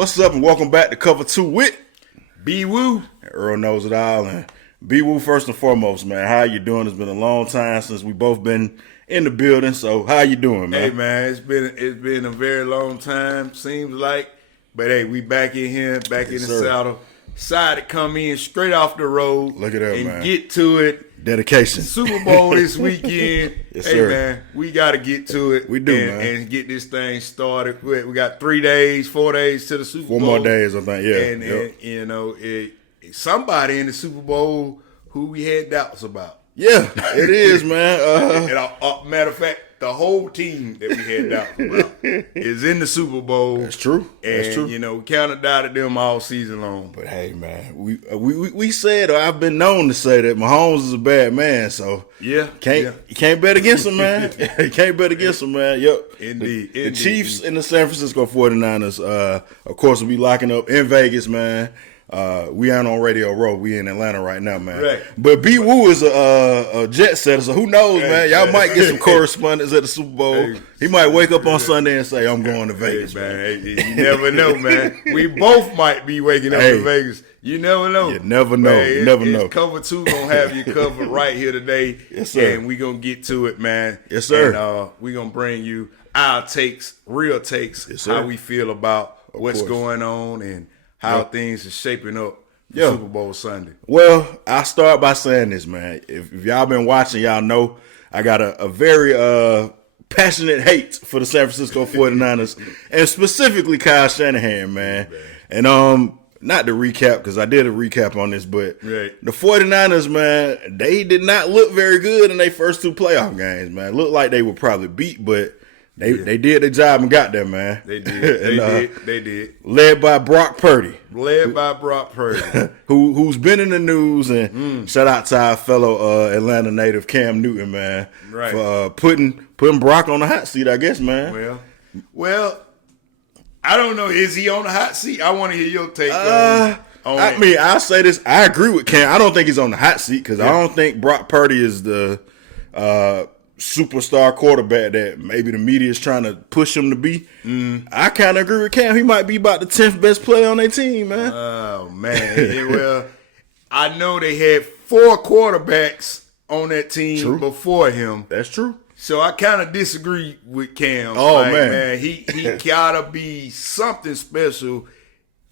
What's up, and welcome back to Cover 2 with B-Woo. Earl knows it all. And B-Woo, first and foremost, man, how you doing? It's been a long time since we both been in the building, so how you doing, man? Hey, man, it's been a very long time, seems like. But, hey, we back in here, back in the saddle. Decided to come in straight off the road. Look at that, and man. Get to it. Dedication. Super Bowl this weekend. Yes, hey, sir. man, we got to get to it. We do, man. And get this thing started. We got 3 days, 4 days to the Super Bowl. 4 more days, I think, yeah. And you know, somebody in the Super Bowl who we had doubts about. Yeah, it is, man. And matter of fact, the whole team that we had doubts about is in the Super Bowl. That's true. That's true. You know, we kind of doubted them all season long. But hey, man, we said, or I've been known to say that Mahomes is a bad man. So you can't bet against him, man. You can't bet against him, man. Yep. Indeed. The Chiefs and the San Francisco 49ers, of course, will be locking up in Vegas, man. We ain't on Radio Row. We in Atlanta right now, man. Right. But B Woo is a jet setter, so who knows, man? Y'all might get some correspondence at the Super Bowl. He might wake up on Sunday and say, "I'm going to Vegas, man." Hey, you never know, man. We both might be waking up in Vegas. You never know. You never know. Man, never know. Cover 2 gonna have you covered right here today. Yes, sir. And we gonna get to it, man. Yes, sir. And we gonna bring you our takes, real takes, yes, sir. how we feel about what's going on and how things are shaping up for Super Bowl Sunday. Well, I'll start by saying this, man. If y'all been watching, y'all know I got a very passionate hate for the San Francisco 49ers and specifically Kyle Shanahan, man. And not to recap, because I did a recap on this, but the 49ers, man, they did not look very good in their first 2 playoff games, man. Looked like they would probably beat, but they did their job and got there, man. They did. They did. Led by Brock Purdy. Who's been in the news, and shout out to our fellow Atlanta native Cam Newton, man, for putting Brock on the hot seat, I guess, man. Well, I don't know. Is he on the hot seat? I want to hear your take on I mean, I'll say this. I agree with Cam. I don't think he's on the hot seat because I don't think Brock Purdy is the superstar quarterback that maybe the media is trying to push him to be. I kind of agree with Cam. He might be about the 10th best player on their team, man. Oh, man. Well, I know they had 4 quarterbacks on that team before him. That's true. So I kind of disagree with Cam. Oh, man. He gotta be something special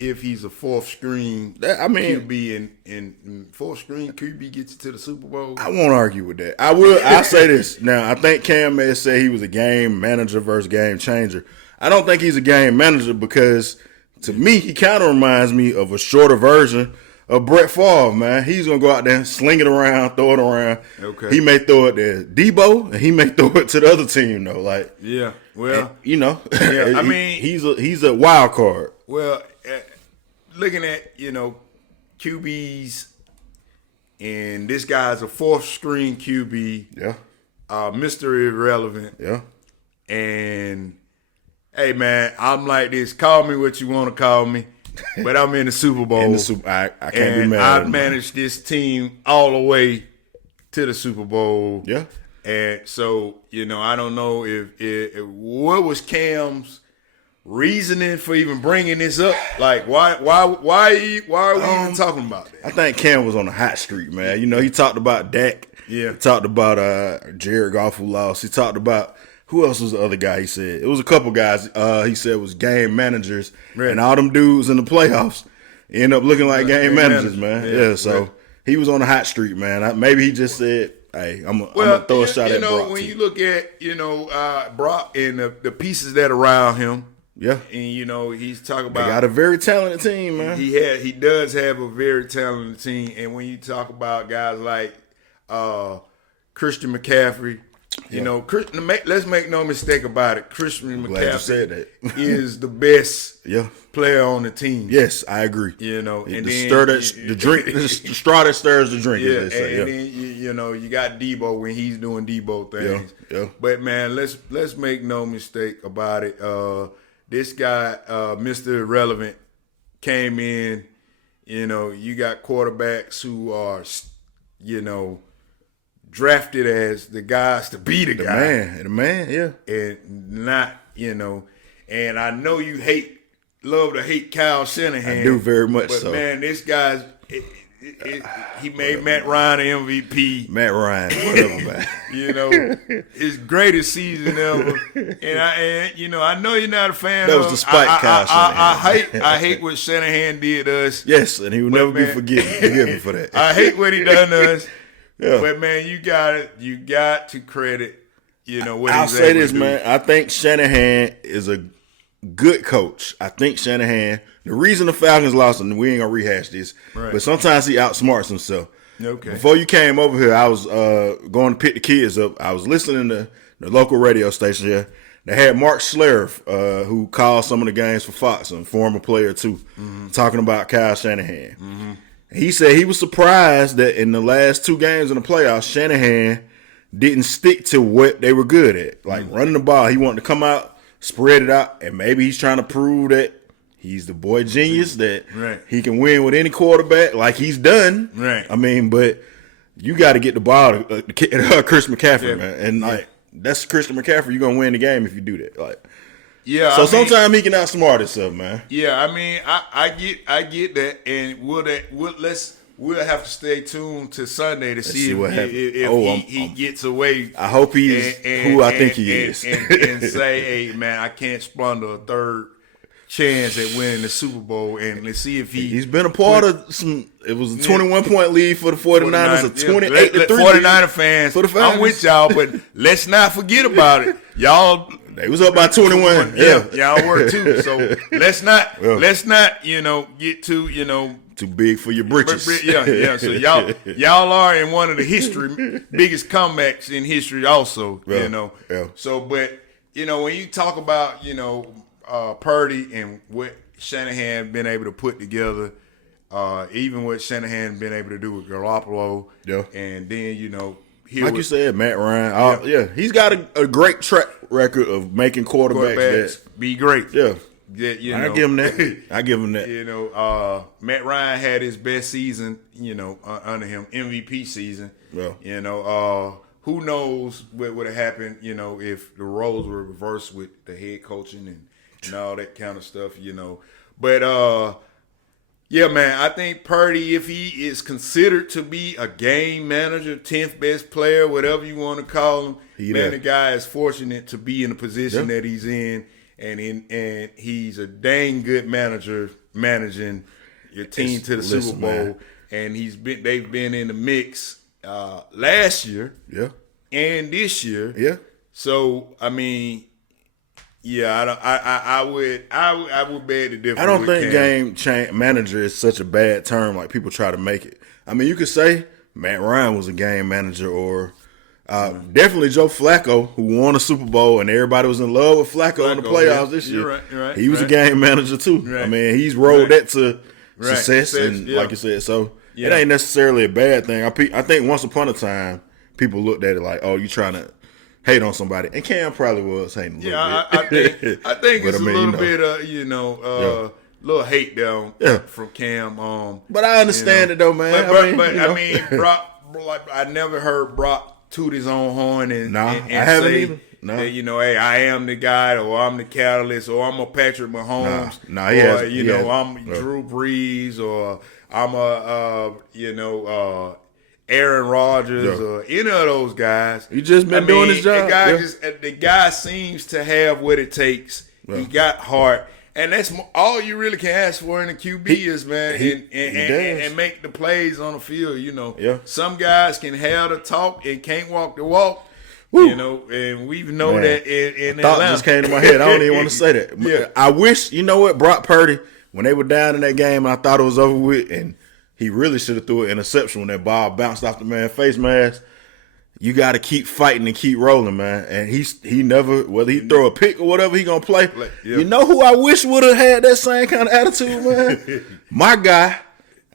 if he's a fourth string QB and fourth string QB gets you to the Super Bowl. I won't argue with that. I'll say this. Now, I think Cam may have said he was a game manager versus game changer. I don't think he's a game manager because, to me, he kind of reminds me of a shorter version of Brett Favre, man. He's going to go out there, sling it around, throw it around. Okay. He may throw it to Debo, and he may throw it to the other team, though. Like, yeah, well. And, I mean. He's a wild card. Well, looking at, QBs, and this guy's a fourth string QB. Yeah. Mr. Irrelevant. Yeah. And, hey, man, I'm like this. Call me what you want to call me. But I'm in the Super Bowl. I can't be mad. I've managed this team all the way to the Super Bowl. Yeah. And so, I don't know if what was Cam's reasoning for even bringing this up. Like, why are we even talking about that? I think Cam was on a hot streak, man. He talked about Dak. Yeah. He talked about Jared Goff who lost. He talked about who else was the other guy he said? It was a couple guys he said was game managers. Right. And all them dudes in the playoffs end up looking like game managers, man. Yeah, so he was on a hot streak, man. Maybe he just said, hey, I'm going to throw a shot at Brock. When you look at, Brock and the pieces that are around him, yeah. And, he's talking about. They got a very talented team, man. He does have a very talented team. And when you talk about guys like Christian McCaffrey, let's make no mistake about it. Christian McCaffrey is the best player on the team. Yes, I agree. And the straw that stirs the drink. Yeah, then you got Debo when he's doing Debo things. Yeah. But man, let's make no mistake about it. This guy, Mr. Irrelevant, came in. You got quarterbacks who are, drafted as the guys to be the guy. The man, yeah. And not, and I know you hate love to hate Kyle Shanahan. I do very much but so. Man, this guy's he made Matt Ryan an MVP. Matt Ryan, whatever, man. You know, his greatest season ever. And I know you're not a fan. That was despite Kyle Shanahan. I hate what Shanahan did to us. Yes, and he will never be forgiven for that. I hate what he done to us. Yeah. But man, you got to credit. What I'll he's say able this, to do. man. I think Shanahan is a good coach. I think Shanahan. The reason the Falcons lost, and we ain't gonna rehash this, right. but sometimes he outsmarts himself. Okay. Before you came over here, I was going to pick the kids up. I was listening to the local radio station here. They had Mark Schlereth, who called some of the games for Fox, and former player too, talking about Kyle Shanahan. Mm-hmm. He said he was surprised that in the last 2 games in the playoffs, Shanahan didn't stick to what they were good at, like running the ball. He wanted to come out, spread it out, and maybe he's trying to prove that he's the boy genius, that he can win with any quarterback like he's done. Right. I mean, but you got to get the ball to Chris McCaffrey, man. And, that's Christian McCaffrey. You're going to win the game if you do that. So sometimes he can outsmart himself, man. Yeah, I mean, I get that, and we'll have to stay tuned to Sunday to see if he gets away. I hope he's who I think he is. And say, hey, man, I can't squander a third chance at winning the Super Bowl, and let's see if he's been a part of some. It was a 21-point lead for the 49ers, a 28-3 49er fans. For the Falcons. I'm with y'all, but let's not forget about it. Y'all, they was up by 21. Yeah, y'all were too. So let's not get too big for your britches. Yeah. So y'all are in one of the biggest comebacks in history, also. Yeah. So, but when you talk about Purdy and what Shanahan been able to put together, even what Shanahan been able to do with Garoppolo, and then like you said, Matt Ryan, he's got a great track record of making quarterbacks that be great. Yeah, I give him that. I give him that. Matt Ryan had his best season, under him, MVP season. Yeah. Who knows what would have happened, if the roles were reversed with the head coaching and all that kind of stuff, But yeah, man, I think Purdy, if he is considered to be a game manager, 10th best player, whatever you want to call him, the guy is fortunate to be in the position that he's in, and he's a dang good manager managing your team to the Super Bowl, man. And they've been in the mix last year, and this year, So I mean. Yeah, I would beg to differ. I don't think game manager is such a bad term like people try to make it. I mean, you could say Matt Ryan was a game manager, or definitely Joe Flacco, who won a Super Bowl, and everybody was in love with Flacco in the playoffs this year. You're right. He was a game manager too. Right. I mean, he's rolled that to success, and like you said, so it ain't necessarily a bad thing. I think once upon a time, people looked at it like, oh, you trying to hate on somebody, and Cam probably was hating a little bit. I think it's a little bit of little hate down from Cam. But I understand it though, man. I mean, Brock, I never heard Brock toot his own horn and I haven't say either. No. That, hey, I am the guy, or I'm the catalyst, or I'm a Patrick Mahomes, I'm Drew Brees, or I'm a Aaron Rodgers or any of those guys. He just been doing his job. The guy seems to have what it takes. He got heart, and that's all you really can ask for in a QB is, man, and make the plays on the field. Some guys can have the talk and can't walk the walk. Woo. And we know that in thought Atlanta. Just came to my head. I don't even want to say that. I wish, Brock Purdy, when they were down in that game, I thought it was over with, and he really should have threw an interception when that ball bounced off the man's face mask. You got to keep fighting and keep rolling, man. And he never, whether he throw a pick or whatever he going to play. You know who I wish would have had that same kind of attitude, man? My guy,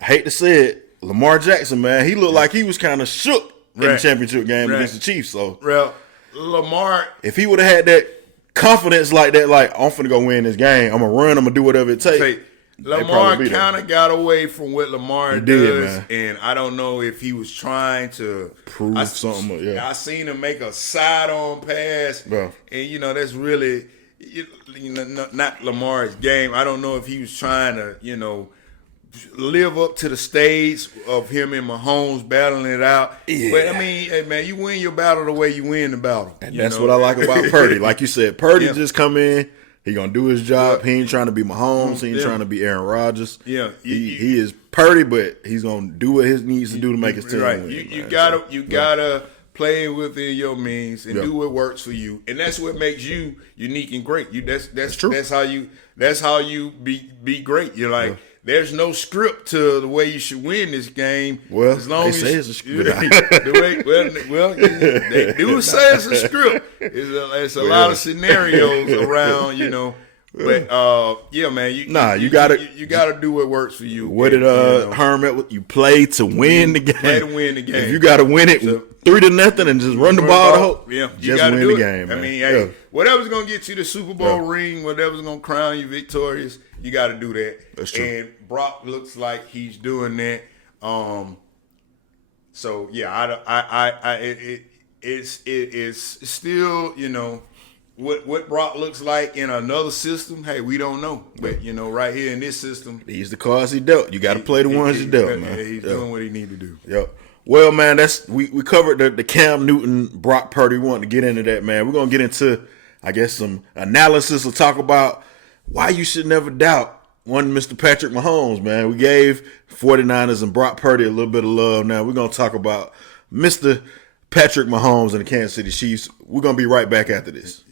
I hate to say it, Lamar Jackson, man. He looked like he was kind of shook in the championship game against the Chiefs. So, Lamar, if he would have had that confidence like that, like, I'm finna go win this game, I'm going to run, I'm going to do whatever it takes. Lamar kind of got away from what Lamar does, and I don't know if he was trying to prove something. I seen him make a side-on pass, and that's really, not Lamar's game. I don't know if he was trying to, live up to the stage of him and Mahomes battling it out. Yeah. But I mean, hey man, you win your battle the way you win the battle. And that's what I like about Purdy. Like you said, Purdy Yeah. just come in. He gonna do his job. Yeah. He ain't trying to be Mahomes. He ain't Yeah. trying to be Aaron Rodgers. Yeah. He is Purdy, but he's gonna do what he needs to do to make his team Right. win. You man. gotta play within your means and Yeah. do what works for you, and that's what makes you unique and great. That's true. That's how you be great. You're like. Yeah. There's no script to the way you should win this game. Well, as long they as say it's a script. They do say it's a script. It's a lot of scenarios around, But yeah, man, you gotta do what works for you. What did Herman? You play to win the game. Play to win the game. If you got to win it 3-0 and just run the ball, the whole, you just gotta win do the it. game. Man. I mean, hey, whatever's gonna get you the Super Bowl ring, whatever's gonna crown you victorious, you got to do that. That's true. And Brock looks like he's doing that. So yeah, it is still, what Brock looks like in another system. Hey, we don't know, but right here in this system, These the cards he dealt. You got to play the ones he dealt, man. He's doing what he need to do. Yep. Well, man, we covered the Cam Newton, Brock Purdy. We want to get into that, man. We're gonna get into, I guess, some analysis. We'll talk about why you should never doubt one Mr. Patrick Mahomes, man. We gave 49ers and Brock Purdy a little bit of love. Now we're gonna talk about Mr. Patrick Mahomes and the Kansas City Chiefs. We're gonna be right back after this.